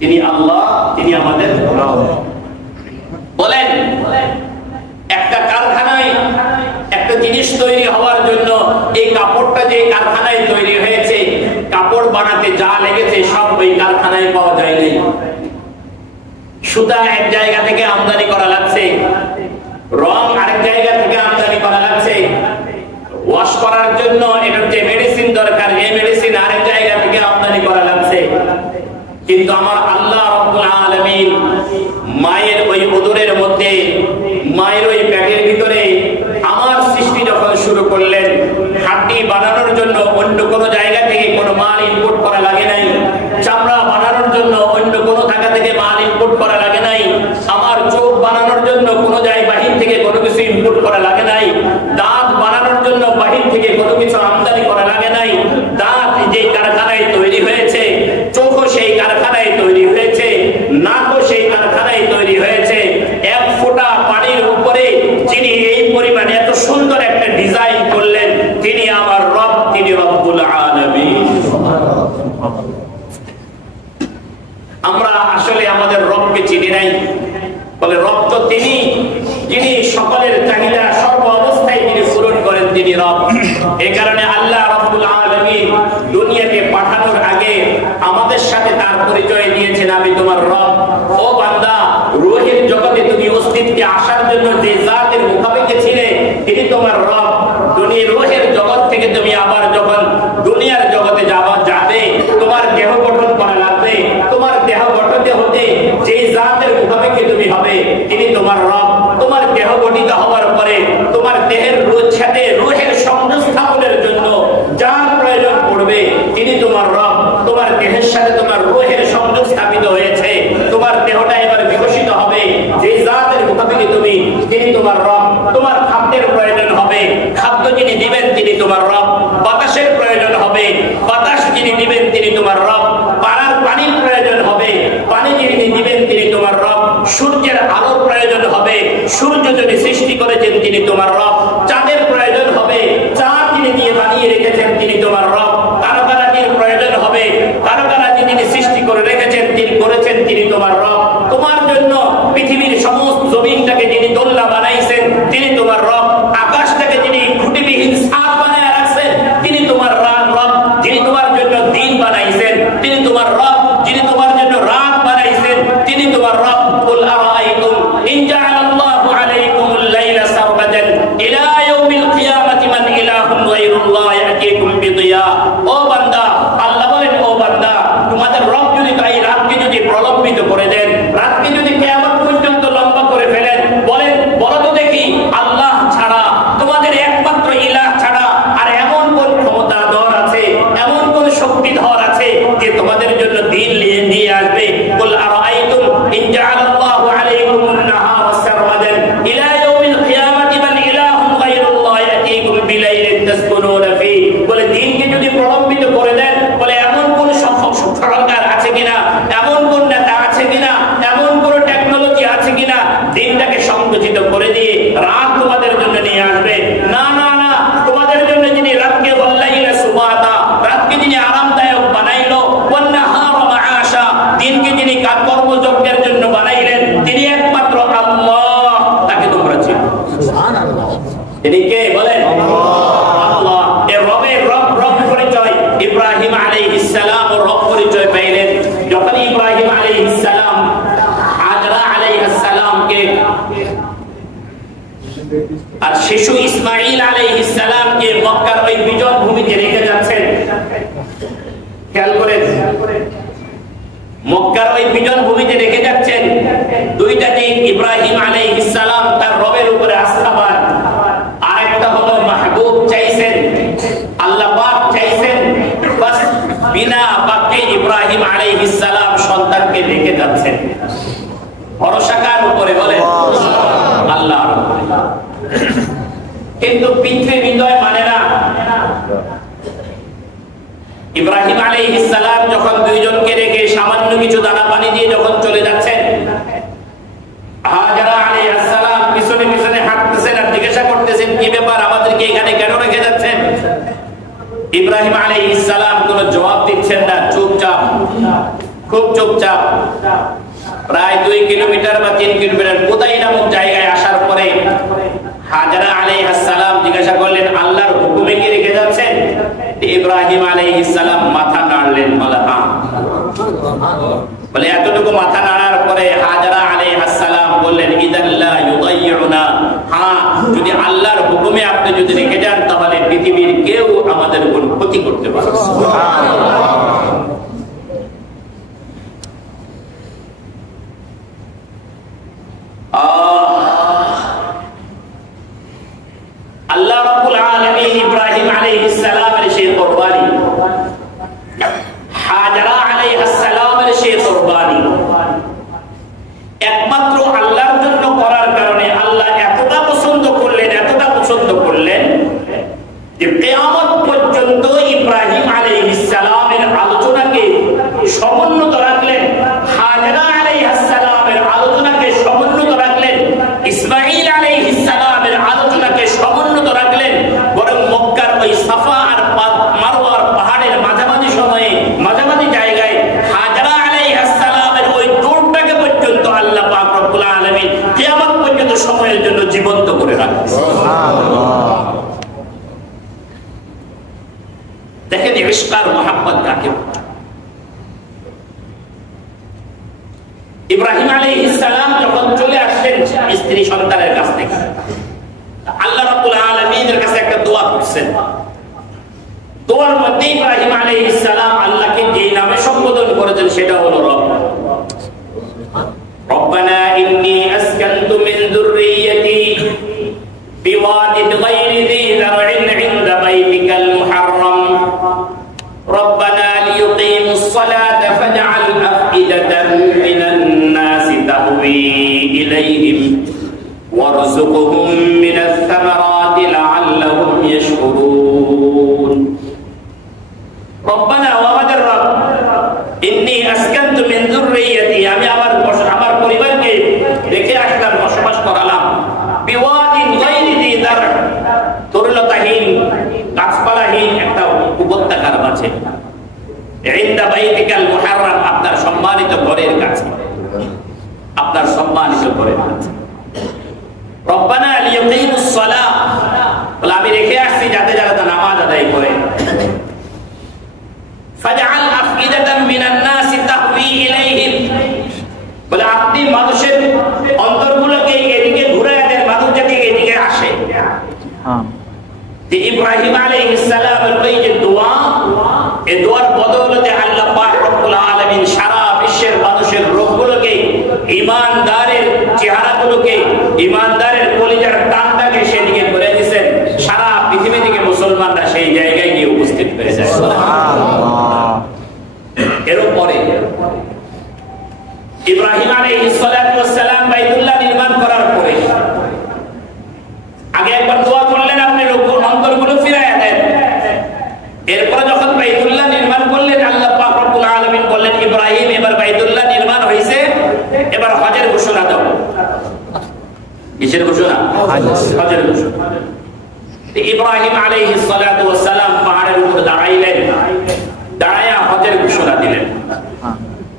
তিনি আল্লাহ, তিনি আমাদের রব। বলেন একটা কারখানায় একটা জিনিস তৈরি হওয়ার জন্য এই কাপড়টা যে কারখানায় তৈরি হয়েছে, কাপড় বানাতে যা লেগেছে সব ওই কারখানায় পাওয়া যায়নি। সুতা এক জায়গা থেকে আমদানি করা লাগছে, রং আরেক জায়গা থেকে আমদানি করা লাগছে, ওয়াশ করার জন্য এটার যে মেডিসিন দরকার এই মেডিসিন আরেক জায়গা থেকে আমদানি করা লাগছে। কিন্তু আমার আল্লাহ রাব্বুল আলামিন মায়ের ওই উদরের মধ্যে, মায়ের ওই পেটের ভিতরে আমার সৃষ্টি যখন শুরু করলেন, হাড্ডি বানানোর জন্য অন্য কোনো জায়গা থেকে কোনো মাল ইনপুট করা লাগে নাই, চামড়া বানানোর জন্য অন্য কোনো জায়গা থেকে মাল ইনপুট করা লাগে নাই, আমার চোখ বানানোর জন্য কোনো জায়গা বাহির থেকে কোনো কিছু ইনপুট করা লাগে নাই, দাঁত বানানোর জন্য বাহির থেকে কোনো কিছু আমদানি করা লাগে নাই। দাঁত যে কারখানায় তৈরি হয়েছে, চোখও সেই কারখানায় তৈরি হয়েছে, নাকও সেই কারখানায় তৈরি হয়েছে। এক ফোঁটা পানির উপরে যিনি এই পরিমাণে এত সুন্দর একটা ডিজাইন করলেন, তিনি আমার রব, তিনি রব্বুল আলামিন। আমরা আসলে আমাদের রবকে চিনি নাই। বলে রব তো তিনি, যিনি সকলের চাহিদা সর্ব অবস্থায় তিনি পূরণ করেন, তিনি রব। এই কারণে আল্লাহ রাব্বুল আলামিন দুনিয়াতে পাঠানোর আগে আমাদের সাথে তার পরিচয় দিয়েছেন, আমি তোমার রব। ও বান্দা, রূহের জগতে তুমি অস্তিত্বে আসার জন্য যে জাতের মুখাপেক্ষে ছিলে, তিনি তোমার রব। দুনিয়ার রূহের জগৎ থেকে তুমি আবার যখন দুনিয়ার জগতে যাবে, তোমার দেহ গঠন করা লাগবে। তোমার দেহ গঠনে হতে যে জাতের মুখাপেক্ষে তুমি হবে, তিনি তোমার রব। তোমার দেহ গঠিত হওয়ার পরে তোমার দেহের সাথে রূহের সংস্থাপনের জন্য যার প্রয়োজন পড়বে, তিনি তোমার রব। তোমার দেহের সাথে তোমার রূহের সংযোগ স্থাপিত হয়েছে, তোমার দেহটা এবার বিকশিত হবে যে জাতের মুখাপেক্ষে তুমি, তিনি তোমার রব। তোমার খাদ্যের প্রয়োজন হবে, খাদ্য যিনি দিবেন তিনি তোমার রব। বাতাসের প্রয়োজন হবে, বাতাস যিনি দিবেন তিনি তোমার রব। পানির প্রয়োজন হবে, পানি যিনি দিবেন তিনি তোমার রব। সূর্যের আলোর প্রয়োজন হবে, সূর্য যিনি সৃষ্টি করেছেন তিনি তোমার রব। চাঁদের প্রয়োজন হবে, চাঁদ যিনি দিয়ে বানিয়ে রেখেছেন তিনি তোমার রব। তারকারাজির প্রয়োজন হবে, তারকারাজি যিনি সৃষ্টি করে রেখেছেন তিনি করেছেন তিনি তোমার রব। তোমার জন্য পৃথিবীর সমস্ত জমিনটাকে যিনি দোলনা বানাইছেন তিনি তোমার রব। আকাশটাকে যিনি খুঁটিবিহীন ছাদ বানায় রাখছেন তিনি তোমার রব। যিনি তোমার জন্য দিন বানাইছেন তিনি তোমার রব। যিনি তোমার জন্য রাত বানাইছেন তিনি তোমার রব। কুল আরাআইতুম ইন জাআলাল্লাহু আলাইকুমুল লাইলা সারমাদান ইলা ইয়াউমিল কিয়ামাতি মান ইলাহুন গায়রুল্লাহ ইয়াতিকুম বিদিয়া। ও বান্দা, আল্লাহ বলেন, ও বান্দা, তোমাদের রব যদি তাই রাতকে যদি প্রলম্বিত করে দেন, রাতকে যদি কিয়ামত পর্যন্ত লম্বা করে ফেলেন, বলেন বলো তো দেখি, আল্লাহ ছাড়া, তোমাদের একমাত্র ইলাহ ছাড়া আর এমন কোন ক্ষমতাধর আছে, এমন কোন শক্তিধর আছে যে তোমাদের জন্য দিন নিয়ে আসবে? কুল আরাআইতুম ইন জাআলাল্লাহু আলাইকুমুন নাহারা সারমাদান ইলা ইয়াউমিল কিয়ামাতি মান ইলাহুন গায়রুল্লাহ ইয়াতিকুম বিলাইলিন তাসকুনুনা ফি। বলে দিনকে যদি প্রলম্বিত করে দেন, বলে এমন কোন সরকার আছে কিনা, এমন কোন নেতা আছে কিনা, এমন কোন টেকনোলজি আছে কিনা দিনটাকে সংকুচিত করে দিয়ে রাত তোমাদের জন্য নিয়ে আসবে? না না না, তোমাদের জন্য যিনি রাতকে ওয়াল্লাইলা সুবাতা, রাতকে যিনি আরামদায়ক বানাইলো, ওয়ান নাহারা মাআশা, দিনকে যিনি কর্মযজ্ঞের জন্য বানাইলেন, তিনি একমাত্র আল্লাহ। তাকে তোমরা চিনো। সুবহানাল্লাহ। তিনি কে বলেন? আল্লাহ। এই রবের রব পরিচয় ইব্রাহিম আলাইহিস সালাম রব পরিচয় পাইলেন যখন ইব্রাহিম আলাইহিস সালাম হাজরা আলাইহিস সালামকে আর শিশু ইসমাঈল আলাইহিস সালামকে মক্কার ওই বিজন ভূমিতে রেখে যাচ্ছেন। খেয়াল করেন, মক্কার ওই বিজন ভূমিতে রেখে যাচ্ছেন। দুইটা দিক, ইব্রাহিম আলাইহিস সালাম তার রবের উপরে আস্থাবান, আরেকটা হলো মাহবুব চাইছেন, আল্লাহ পাক চাইছেন। বাস বিনা বাক্যে ইব্রাহিম আলাইহিস সালাম সন্তানকে রেখে যাচ্ছেন। ভরসা কার উপরে? বলে আল্লাহর উপরে। কিন্তু পিতৃ হৃদয় মানে না। ইব্রাহিম আলাইহিস সালাম যখন দুইজনকে রেখে সামান্য কিছু দানা পানি দিয়ে যখন চলে যাচ্ছেন, হাজরা আলাইহিস সালাম পিছনে পিছনে হাঁটতেছেন আর জিজ্ঞাসা করতেছেন, কি ব্যাপার, আমাদেরকে এখানে কেন রেখে যাচ্ছেন? ইব্রাহিম আলাইহিস সালাম কোনো জবাব দিচ্ছেন না, চুপচাপ খুব চুপচাপ। প্রায় 2 কিলোমিটার বা 3 কিলোমিটার কোদাই নামক জায়গায় আসার পরে হাজরা আলাইহিস সালাম জিজ্ঞাসা করলেন, আল্লাহর হুকুমে কি রেখে যাচ্ছেন? ইব্রাহিম আলাইহিস সালাম মাথা নাড়লেন, বলে হ্যাঁ। বলে এতটুকু মাথা নাড়ার পরে হাজরা আলাইহিস সালাম বললেন, ইদাল্লা ইউদাইয়ুনা, হ্যাঁ যদি আল্লাহর হুকুমে আপনি যদি রেখে যান তাহলে পৃথিবীর কেউ আমাদের কোনো ক্ষতি করতে পারবে না। সুবহানাল্লাহ। আল্লাহ রাব্বুল আলামিন ইব্রাহিম আলাইহিস সালামের সেই কুরবানি, হাজরা আলাইহিস সালামের সেই কুরবানি একমাত্র আল্লাহর জন্য করার কারণে আল্লাহ এতটা পছন্দ করলেন যে কিয়ামত পর্যন্ত ইব্রাহিম আলাইহিস সালামের আলোচনাকে সমুন্নত রাখলেন, হাজরা আলাইহিস সালামের আলোচনাকে সমুন্নত রাখলেন, ইসমাঈল আলাইহিস সালামের আলোচনাকে সমুন্নত রাখলেন। বরং মক্কার ওই সাফা আর মারওয়ার পাহাড়ের মাঝামাঝি সময়ে মাঝামাঝি জায়গায় হাজরা আলাইহিস সালামের ওই দৌড়টাকে পর্যন্ত আল্লাহ পাক রব্বুল আলামিন কিয়ামত পর্যন্ত সময়ের জন্য জীবন্ত করে রাখলেন। সুবহানাল্লাহ। দেখেন ইশক আর মুহাব্বত কাকে বলে। ইব্রাহিম আলাইহিস সালাম যখন চলে আসলেন স্ত্রী সন্তানের কাছ থেকে, আল্লাহ রাব্বুল আলামিনের কাছে একটা দোয়া করছেন। দোয়ার মধ্যে ইব্রাহিম আলাইহিস সালাম আল্লাহকে যে নামে সম্বোধন করেছেন সেটা হলো রব। রব্বানা ইন্নী আসকানতু মিন যুররিয়্যতি বিওয়াদিন গায়রি যী যার'ইন 'ইনদা বাইতিকাল মুহাররাম রব্বানা লিয়ুকিমুস সালাতা ফাজ'আল আফইদাতাম মিনান নাসি তাহওয়ি ইলাইহিম ওয়ারযুকহুম মিনাস সামারাতি লাআল্লাহুম ইয়াশকুরুন। রব্বানা, ওয়া আমাদের রব, ইন্নী আসকানতু মিন যুররিয়্যতি, আমি আমার পরিবারকে রেখে আসলাম, বসবাস করালাম, বিওয়াদিন গায়রি যী যার', তরুলতাহীন গাছপালাহীন একটা উপত্যকার মাঝে, ইনদা বাইতিকাল মুহাররাম, আপনার সম্মানিত ঘরের কাছে, আপনার সম্মানিত ঘরের কাছে। রব্বানা লিয়ুকিমুস সালাহ, বলে আমি রেখে আসছি যাতে যারা নামাজ আদায় করে। ফাজআল আফইদাতাম মিনান নাসি তাহওয়ি ইলাইহিম, বলে আপনি মানুষের অন্তরগুলোকে এদিকে ঘুরায় দেন, মানুষ যাতে এদিকে আসে। ইব্রাহিম আলাইহিস সালামের এই যে দোয়া, এই দোয়ার বদৌলতে আল্লাহ পাক রব্বুল আলামিন সারা বিশ্বের মানুষের রূপগুলোকে, ঈমানদারের চেহারাগুলোকে, ঈমানদারের কলিজার টানটাকে সেদিকে করে দিয়েছেন। সারা পৃথিবী থেকে মুসলমানরা সেই জায়গায় গিয়ে উপস্থিত হয়ে যায়। সুবহানাল্লাহ। এরপরে ইব্রাহিম আলাইহিস সালাম বাইতুল্লাহ নির্মাণ করার পরে আগে একবার দোয়া করলেন, আপনি অন্তরগুলো ফিরাইয়া দেন। এরপরে যখন বাইতুল্লাহ নির্মাণ করলেন, আল্লাহ পাক রব্বুল আলামিন বললেন, ইব্রাহিম এবার বাইতুল্লাহ নির্মাণ হয়েছে, এবার হজের ঘোষণা দাও। কিসের ঘোষণা? হজের ঘোষণা। ইব্রাহিম আলাইহিস সালাম পাহাড়ের উপর দাঁড়াইলেন, দাঁড়ায়া হজের ঘোষণা দিলেন।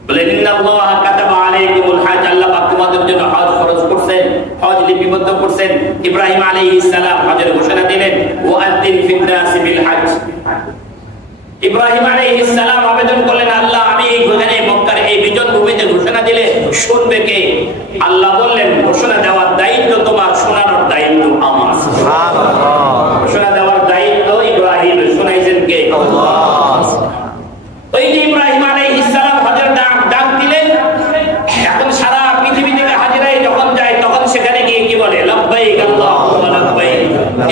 বলেন, ইন্নাল্লাহা কাতাবা আলাইকুমুল হজ, আল্লাহ পাক তোমাদের জন্য হজ ফরজ করেছেন, হজ লিপিবদ্ধ করেছেন। ইব্রাহিম আলাইহিস সালাম হজের ঘোষণা দিলেন, ওয়াআযিন ফিন নাসি বিল হজ। ইব্রাহিম আলাইহিস সালাম আবেদন করলেন, আল্লাহ আমি এখানে মক্কার এই বিজন ভূমিতে ঘোষণা দিলে শুনবে কে? আল্লাহ বললেন, ঘোষণা দেওয়ার দায়িত্ব তোমার, শোনানোর দায়িত্ব আমার। সুবহানাল্লাহ। ঘোষণা দেওয়ার দায়িত্ব ইব্রাহিম, শোনাইছেন কে? আল্লাহ। ওই যে ইব্রাহিম আলাইহিস সালাম হজের ডাক দিলেন, এখন সারা পৃথিবী থেকে হাজিরাই যখন যায় তখন সেখানে গিয়ে কি বলে? লব্বাইক আল্লাহুম্মা লব্বাইক।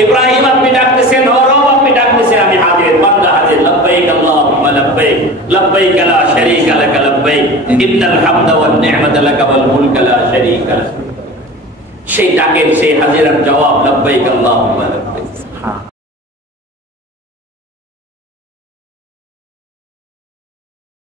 ইব্রাহিম আপনি ডাকতেছেন, ও রব আপনি ডাকতেছেন, আমি হাজির, বান্দা হাজির। লব্বাইক আল্লাহুম্মা লব্বাইক, লব্বাইক লা শারীকা লাক লব্বাইক, ইন্নাল হামদা ওয়ান নি'মাতা লাক ওয়াল মুলকা লা শারীকা লাক। সেই ডাকের সেই হাজিরার জবাব লব্বাইক আল্লাহুম্মা লব্বাইক।